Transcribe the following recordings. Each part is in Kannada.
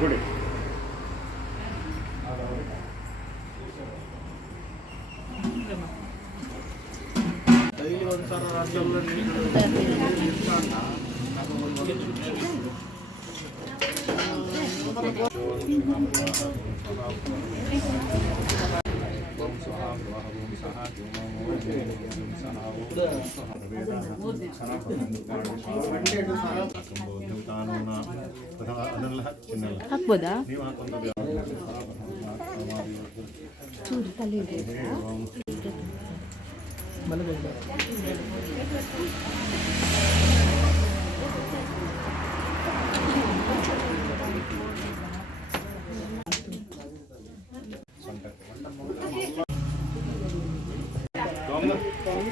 ಕೊಡಿ. ಡೈಲಿ ಒಂದ್ಸಲ ರಾಜ್ಯದಲ್ಲಿ ಹಾಕ್ಬೋದಾ?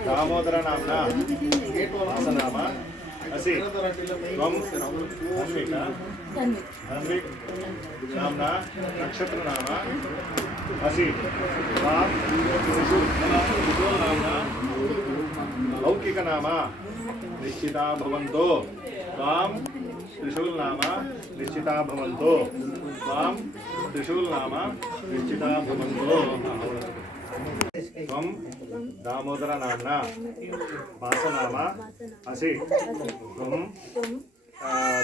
दामोदर नामना वासनाम असि त्वं धन्विक नामना नक्षत्र नाम असि त्वां नामना लौकिक नाम निश्चिता भवन्तो त्वां त्रिशूल नाम निश्चिता भवन्तो त्वां त्रिशूल नाम निश्चिता भवन्तो त्वं दामोदर नामना वासनाम असि त्वं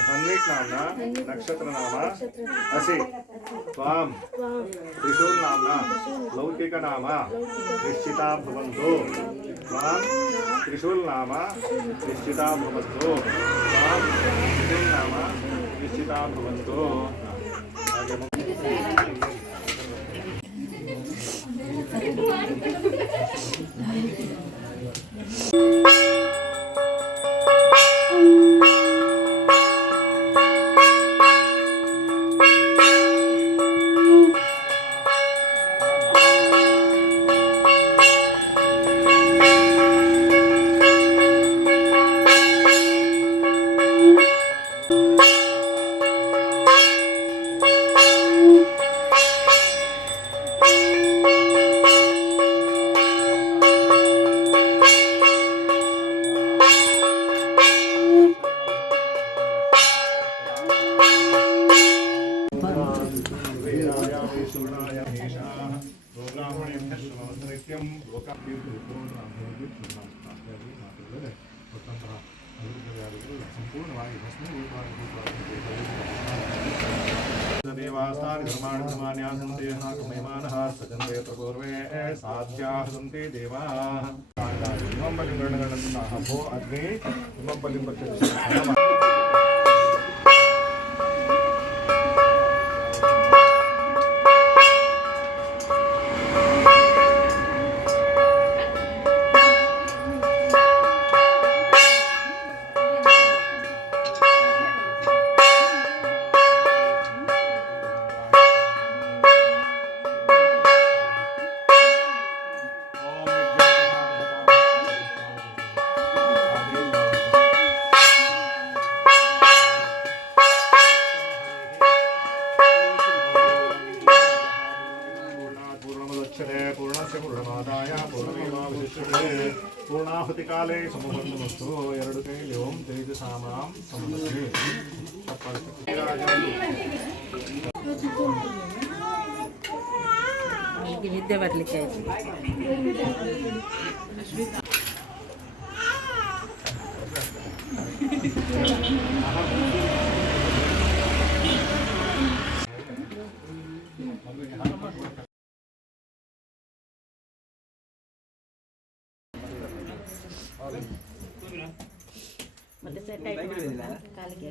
धन्विक नामना नक्षत्र नाम असि त्वां त्रिशूल नामना लौकिक नाम निश्चिता भवन्तु त्वां त्रिशूल नाम निश्चिता भवन्तु त्वां त्रिशूल नाम निश्चिता भवन्तु. देवास्तानि धर्माणि धर्माण्यासन्ते नाकमयमानः सजन्ते प्रपूर्वे साध्याः सन्ति देवाः इमं बलिं गणगणन्तः भो अग्नि इमं बलिं प्रत्यक्षं पूर्णाहुति काले समुपन्नमस्तु ಎರಡು ಕೈಲಿ ಓಂ ತೇಜಸಾಮಾಂ ಸಮದತೆ ನಿದ್ದೆ ಬರ್ಲಿಕ್ಕೆ ಮತ್ತೆ ಸೆಟ್ ಆಯ್ತು ಕಾಲಿಗೆ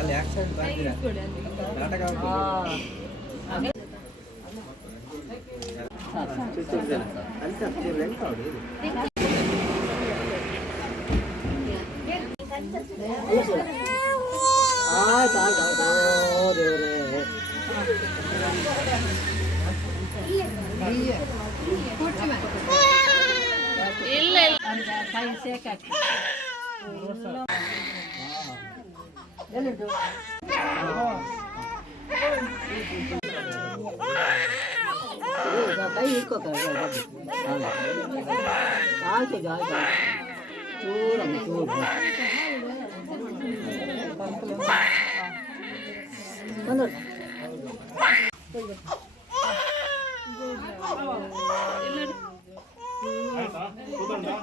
ಅಲ್ಲಿ ಆಕ್ಸಿಡೆಂಟ್ ಆಗ್ತಿದೆ ನಾಟಕ ಇಲ್ಲ ಕೈ ಸೇಕಾಕಿ ಕೈ ಇಟ್ಕೋಕ ಆಯ್ತು ಆಯ್ತು ಚೂರಮ್ಮ ಚೂರು ಬಂದು ಆಯ್ತಾ ಕೂತ್ಕೊಂಡ್ರಾ?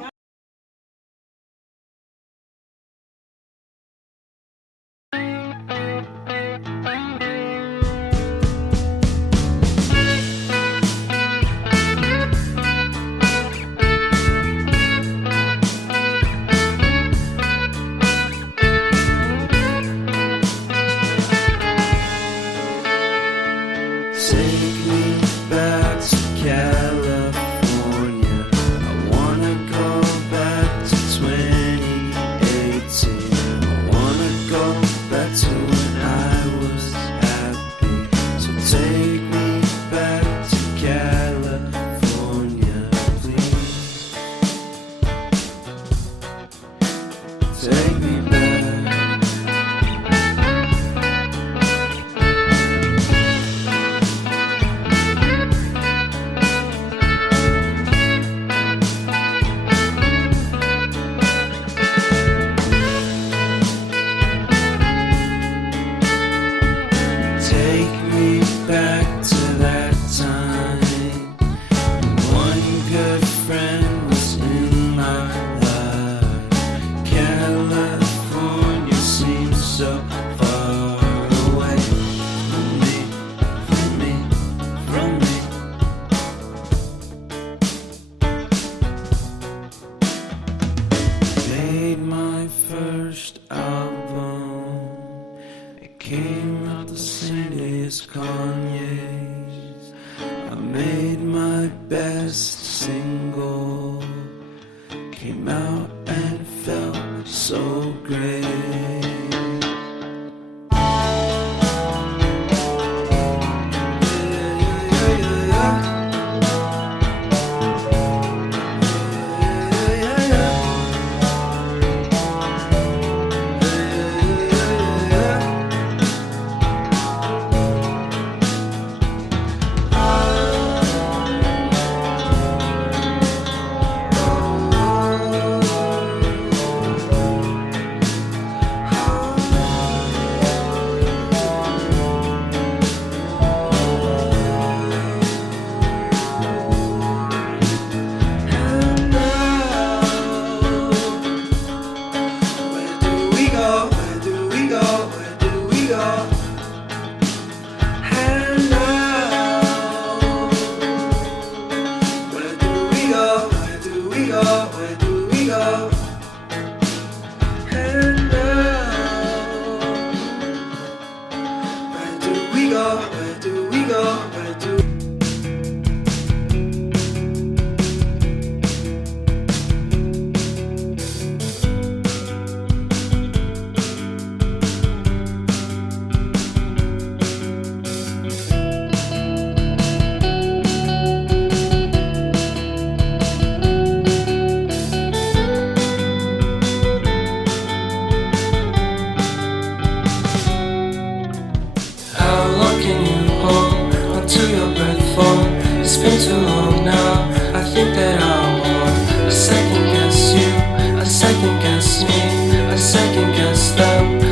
Take me back to California. I wanna go back to 2018. I wanna go back to when I was happy. So take me back to California, please. Take me back. Take me back to that time. One good friend was in my life. California seems so far away from me, from me, from me. Made my first album. It came out the same day as Kanye's. I made my best single. Came out and felt so great.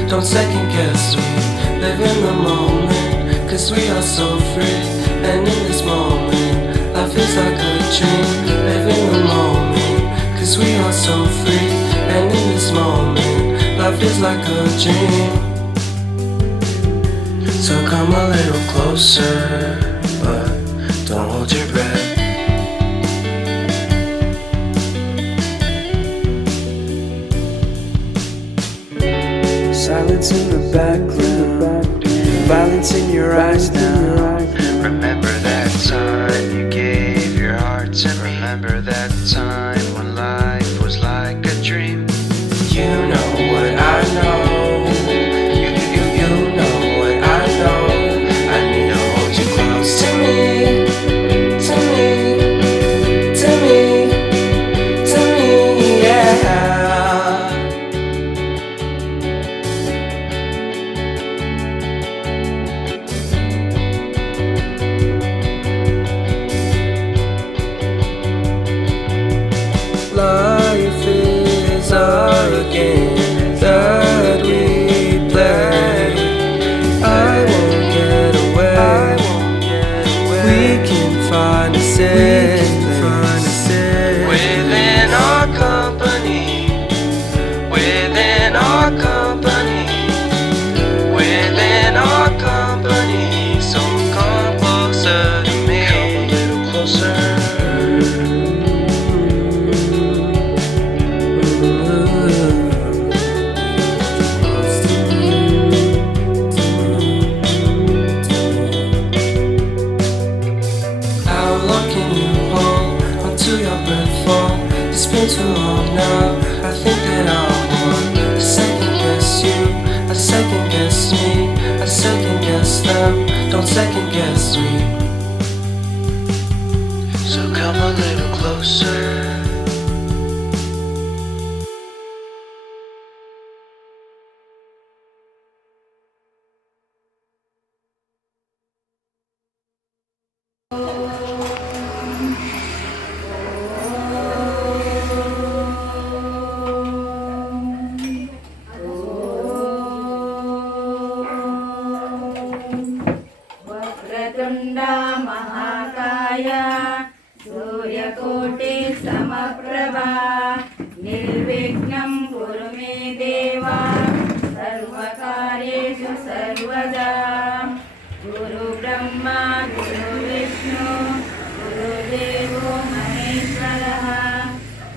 Don't second guess me. Live in the moment, cause we are so free. And in this moment, life is like a dream. Live in the moment, cause we are so free. And in this moment, life is like a dream. So come a little closer, but don't hold your breath. Silence in the background, violence in your eyes now. Remember that time you gave your heart to me. Remember that time when life was like a dream. You know what I know. You know what I know. I need to hold you close to me, to me, to me, to me, yeah. Life is a game that we play. I won't get away. We can find a safe place within our company. Within our company. Within our company. So come closer to me. Come a little closer. How long can you hold until your breath falls? It's been too long now. I think that I want to second guess you. I second guess me. I second guess them. Don't second guess me. So come a little closer. वक्रतुण्डा महाकाय सूर्यकोटि समप्रभा निर्विघ्नं कुरु मे देवा सर्वकार्येषु सर्वदा गुरु ब्रह्मा गुरु विष्णु गुरुदेवो महेश्वरः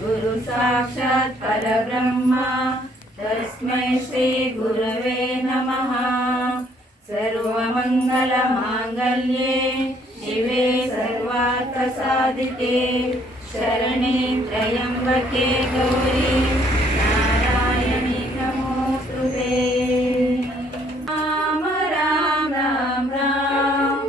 गुरु साक्षात् परब्रह्म तस्मै श्री गुरवे नमः सर्वमङ्गलमाङ्गल्ये शिवे सर्वार्थसाधिके शरणे त्र्यम्बके गौरी नारायणि नमोऽस्तुते राम राम राम राम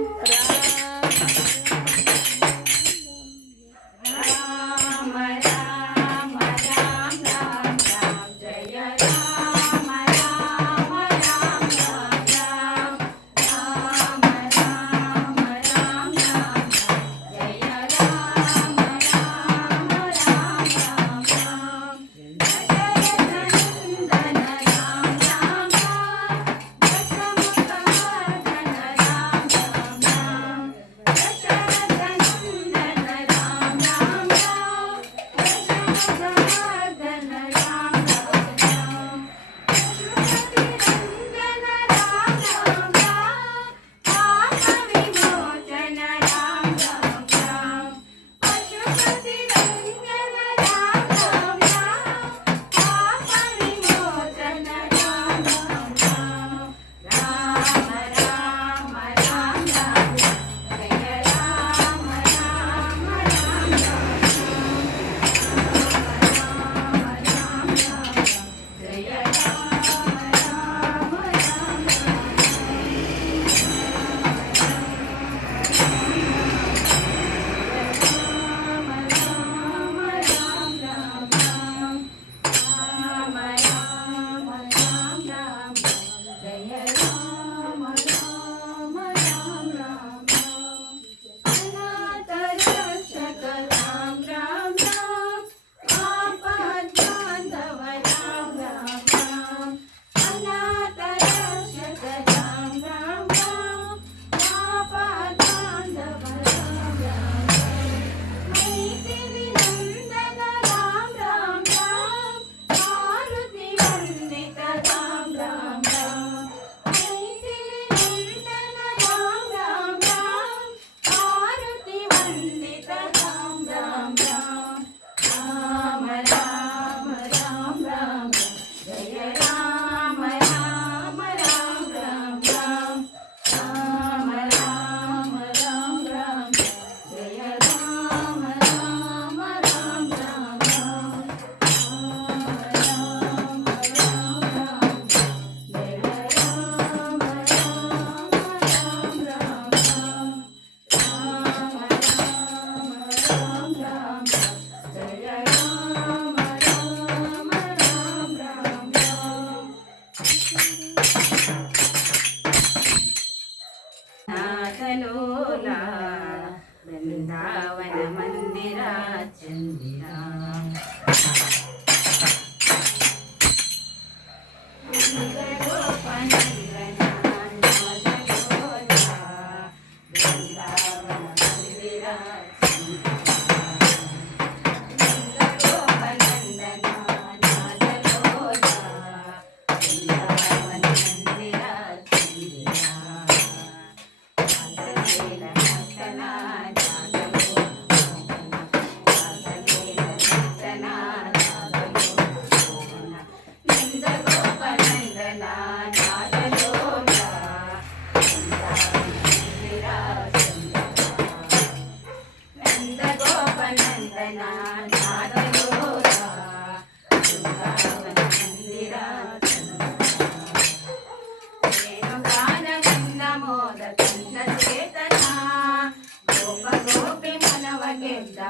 राम राम राम राम राम जय राम राम राम राम राम राम राम राम राम जय राम राम राम राम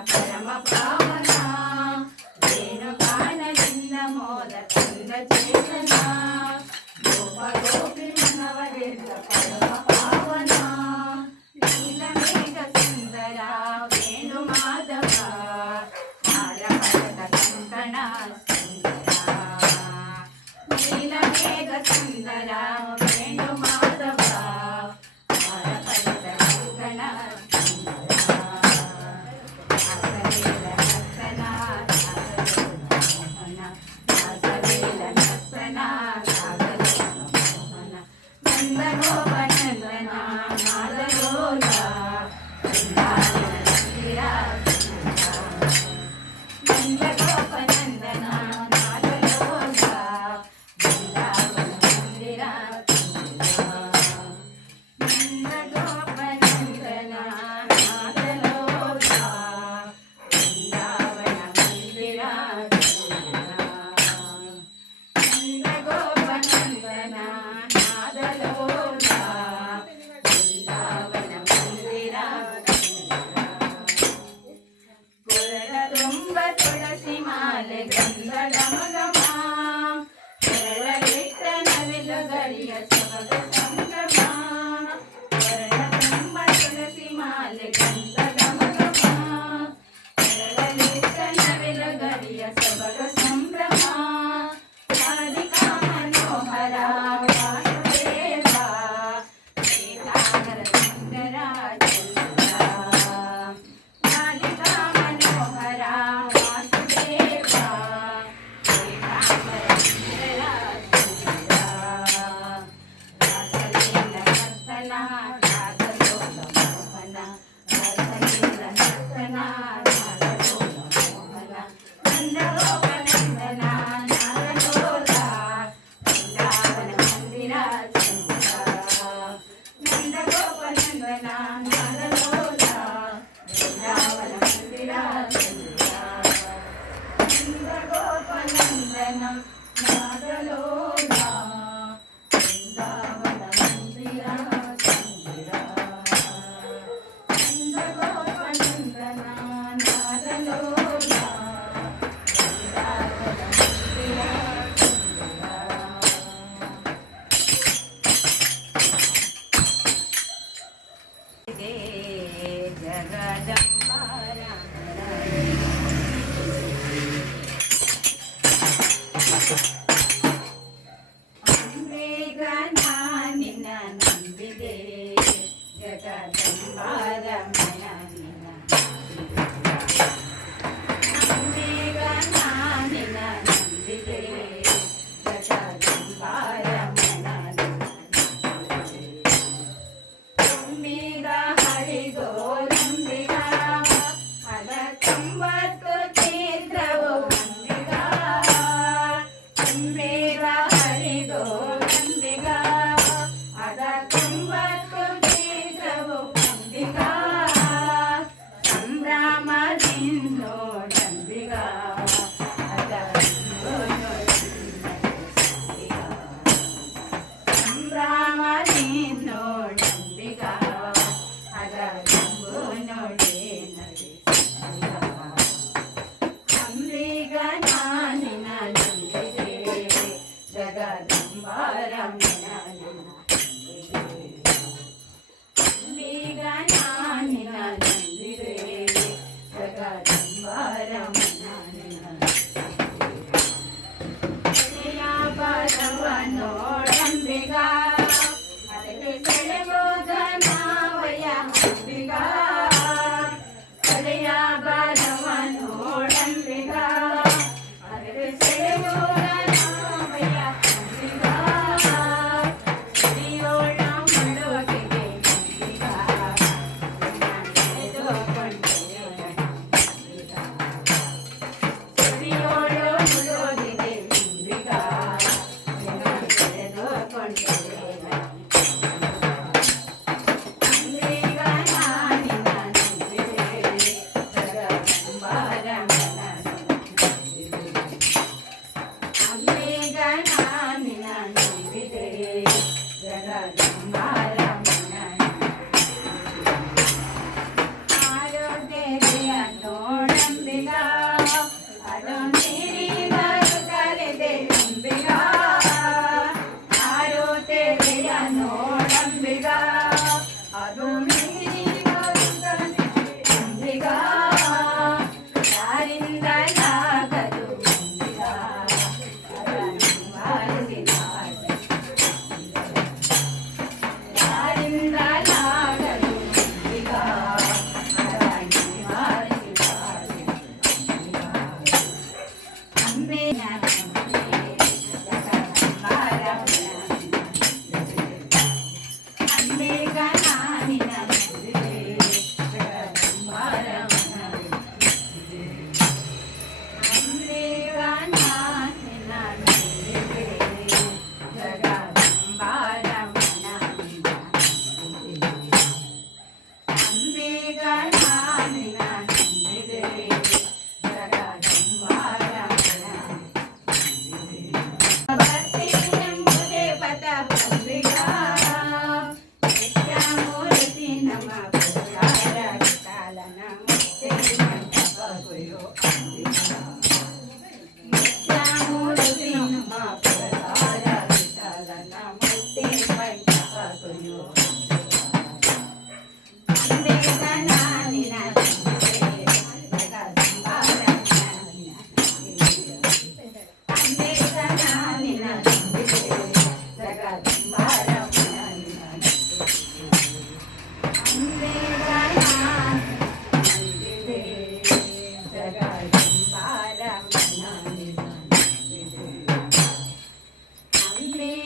ಪರಮ ಪಾವನ ವೇಣುಗಾನದಿಂದ ಮೋದ ಕಂದ ಚೇತನ ಗೋಪ ಗೋಪಿ ಮನವರಿಂದ ಪರಮ ಪಾವನ ನೀಲಮೇಘ ಸುಂದರ ವೇಣು ಮಾಧವ ಹಾರಹರದ ಕಂಕಣ ಸುಂದರ ನೀಲಮೇಘ ಸುಂದರ ವೇಣು ಮಾಧವ ಹಾರಹರದ ಕಂಕಣ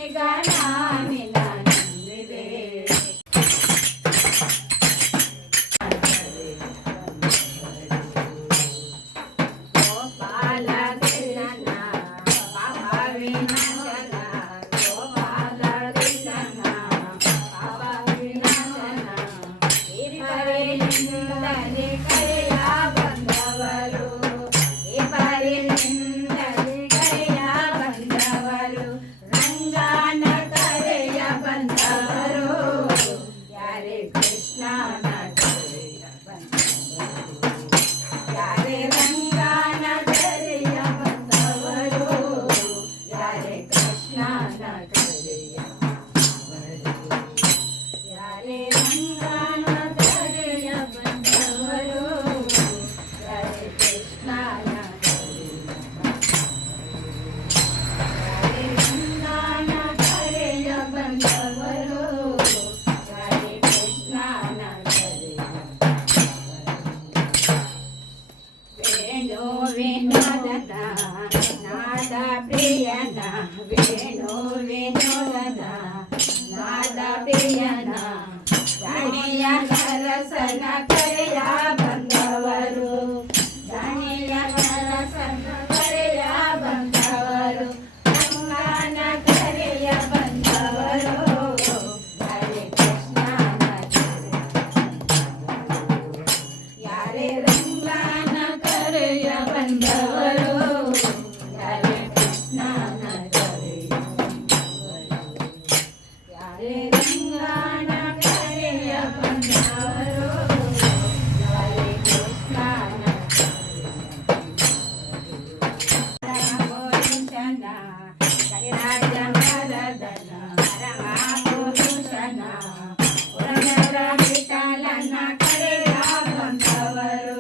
ಈಗ ನಾನಿನ ನಂಬಿದೆ ಗೋಪಾಲ ಕೃಷ್ಣನ ಪಾಪ ವಿನಾಶನ ಗೋಪಾಲ ಕೃಷ್ಣನ ಪಾಪ ವಿನಾಶನ ಹಿರಿಪರಿನಿಂದಲೇ ಕರೆಯ ಬಂದವರು ಹಿರಿಪರಿನಿಂದಲೇ ಕರೆಯ ಬಂದವರು ರಂಗನ ಕರೆಯ ಬಂದವರು ಯಾರೇ ಕೃಷ್ಣನ ಕರೆಯ ಬಂದವರು ಯಾರೇ ರಂಗನ ಕರೆಯ ಬಂದವರು ಯಾರೇ ಕೃಷ್ಣನ ಕರೆಯ ಬಂದವರು ಯಾರೇ ರಂಗನ ಕರೆಯ ಬಂದವರು ಯಾರೇ ಕೃಷ್ಣನ ಕರೆಯ ಬಂದವರು ಯಾರೇ ಕೃಷ್ಣನ ಕರೆಯ ವೇಣು ವಿನೋದನ ನಾದ ಪ್ರಿಯನ ವೇಣು ವಿನೋದನ ನಾದ ಪ್ರಿಯನ ಜಾಣಿಯ ಸರಸನ ಕರೆಯ ಬಂದವರು ಜಾಣಿಯ ಸರಸನ ಕರೆಯ ಬಂದವರು ರಂಗನ ಕರೆಯ ಬಂದವರು ಹರೇ ಕೃಷ್ಣನ ಯಾರೇ ರಂಗನ ಕರೆಯ ಬಂದವರು ಯಾರೇ ಕೃಷ್ಣನ ಕರೆಯ ಬಂದವರು ಯಾರೇ ರಂಗನ ಕರೆಯ ಬಂದವರು ಯಾರೇ ಕೃಷ್ಣನ ಪರಮಪುರುಷನ ಕರಿರಾಜ ವರದನ ಪರಮಪುರುಷನ ಪುರಂದರ ವಿಠಲನ ಕರೆಯ ಬಂದವರು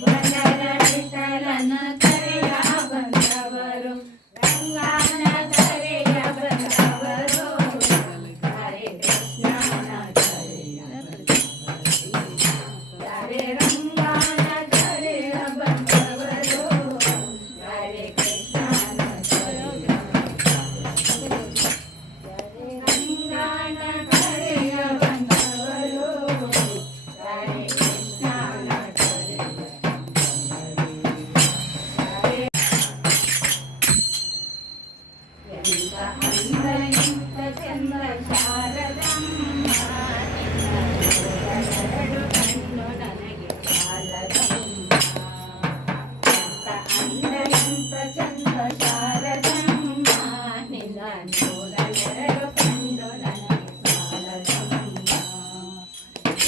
ಪುರಂದರ ವಿಠಲನ ಕರೆಯ ಬಂದವರು ರಂಗನ ಕರೆಯ ಬಂದವರು ಹರೇ ಕೃಷ್ಣನ ಕರೆಯ ಬಂದವರು ಯಾರೇ ರಂಗನ ಕರೆಯ ಬಂದವರು ಯಾರೇ ಕೃಷ್ಣನ ಕರೆಯ ಯಾರೇ ರಂಗನ ಕರೆಯ ಬಂದವರು ಯಾರೇ ಕೃಷ್ಣನ ಕರೆಯ ಯಾರೇ ಎಂತ ಅಂದ ಎಂತ ಚಂದ ಶಾರದಮ್ಮ ಎರಡು ಕಣ್ಣು ನನಗೆ ಸಾಲದಮ್ಮ ಎಂತ ಅಂದ ಎಂತ ಚಂದ ಶಾರದಮ್ಮ ನಿನ್ನ ನೋಡಲೆರಡು ಕಣ್ಣು ನನಗೆ ಸಾಲದಮ್ಮ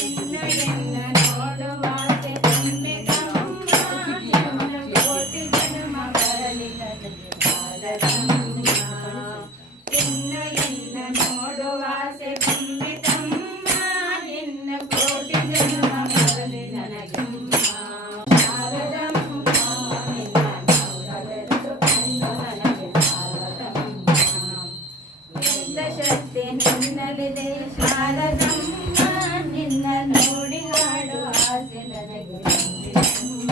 ಇನ್ನು ಎನ್ನ ನೋಡುವಾಸೆ ತುಂಬಿದಮ್ಮ ಎನ್ನ ಕೋಟಿ ಜನ್ಮ ಬರಲಿ ನನಗೆ ಸಾಲದಮ್ಮ ಇನ್ನು ಎನ್ನ ನೋಡುವಾಸೆ ತುಂಬಿದಮ್ಮ ಎನ್ನ ಕೋಟಿ ಜನ್ಮ ಬರಲಿ ನನಗಮ್ಮ ಶಾರದಮ್ಮ ನಿನ್ನ ನೋಡಲೆರಡು ಕಣ್ಣು ನನಗೆ ಸಾಲದಮ್ಮ ಎಂತ ಶಕ್ತಿ ನಿನ್ನಲ್ಲಿದೆ ಶಾರದಮ್ಮ ನಿನ್ನ ನೋಡಿ ಹಾಡು ಆಸೆ ನನಗೆ ಬಂದಿದಮ್ಮ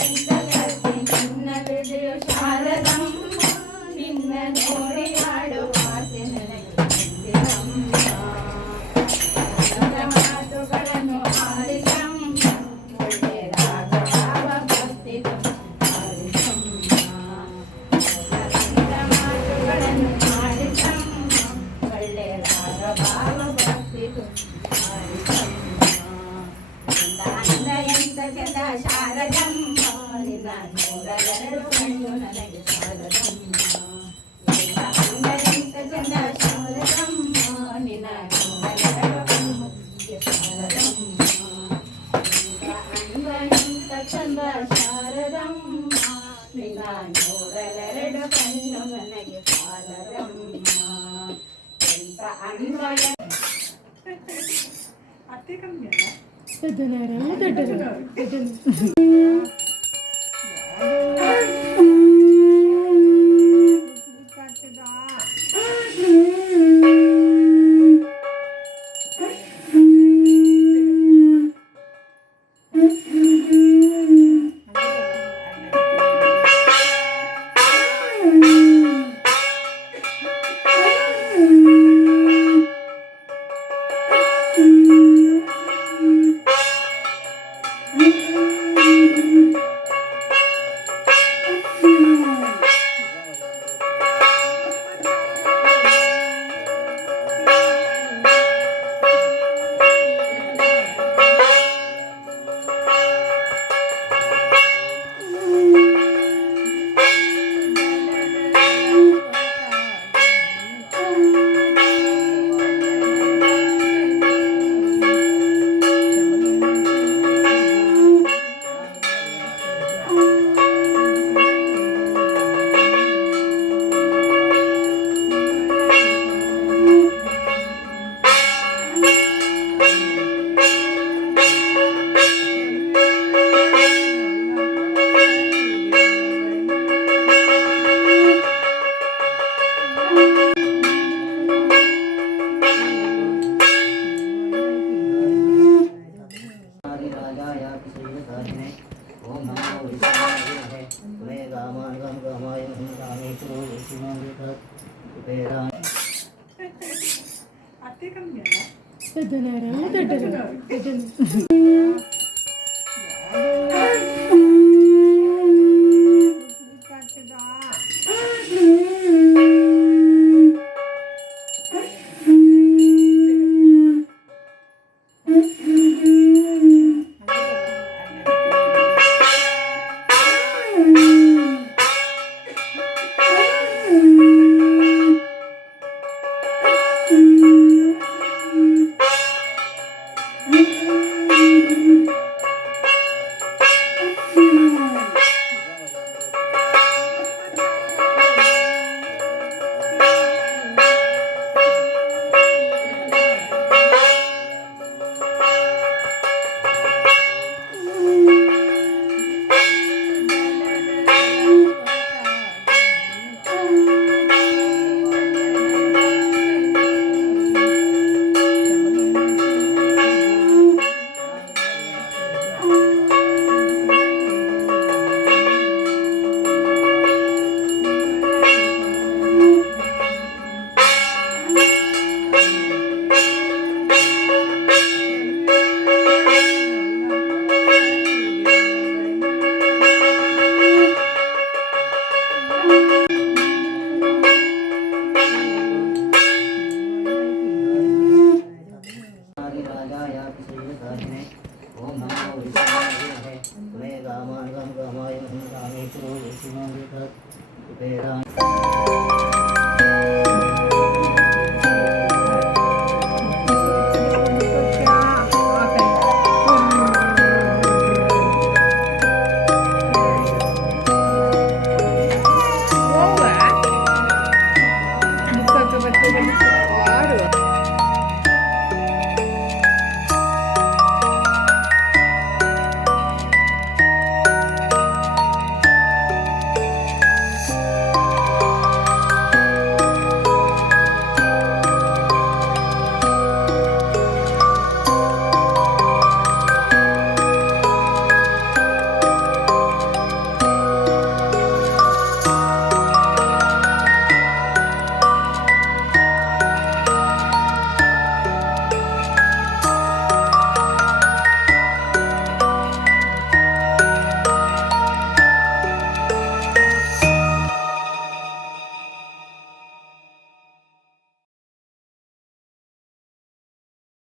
ಎಂತ ಶಕ್ತಿ ನಿನ್ನಲ್ಲಿದೆ ಶಾರದಮ್ಮ ನಿನ್ನ ನೋಡಿ ಹಾಡು ಆಸೆ ನನಗೆ ಬಂದಿದಮ್ಮ ನನ್ನ ಮಾತುಗಳನ್ನು ಆಲಿಸಮ್ಮ ಒಳ್ಳೆ ರಾಗ ಭಾವ ಭಕ್ತಿ ಆಲಿಸಮ್ಮ ನನ್ನ ಮಾತುಗಳನ್ನು ಆಲಿಸಮ್ಮ ಒಳ್ಳೆ ರಾಗ ಭಾವ ಭಕ್ತಿ ಆಲಿಸಮ್ಮ ಎಂತ ಅಂದ ಎಂತ ಚಂದ ಶಾರದಮ್ಮ ನಿನ್ನ ನೋಡಲೆರಡು ಕಣ್ಣು ನನಗೆ ಸಾಲದಮ್ಮ ಎಂತ ಅಂದ ಎಂತ ಚಂದ ಶಾರದಮ್ಮ ನಿನ್ನ ನೋಡಲೆರಡು ಕಣ್ಣು ನನಗೆ ಸಾಲದಮ್ಮ ಎಂತ ಅಂದ ಎಂತ ಚಂದ ಶಾರದಮ್ಮ ನಿನ್ನ ನೋಡಲೆರಡು ಕಣ್ಣು ನನಗೆ ಸಾಲದಮ್ಮ ಎಂತ ಅಂದ ಅತ್ತೆ ಕಮ್ಮಿ ಅಲ್ಲ ಕುಬೇರ ಅತ್ತೆ ಕಮ್ಮಿ ಅಲ್ಲ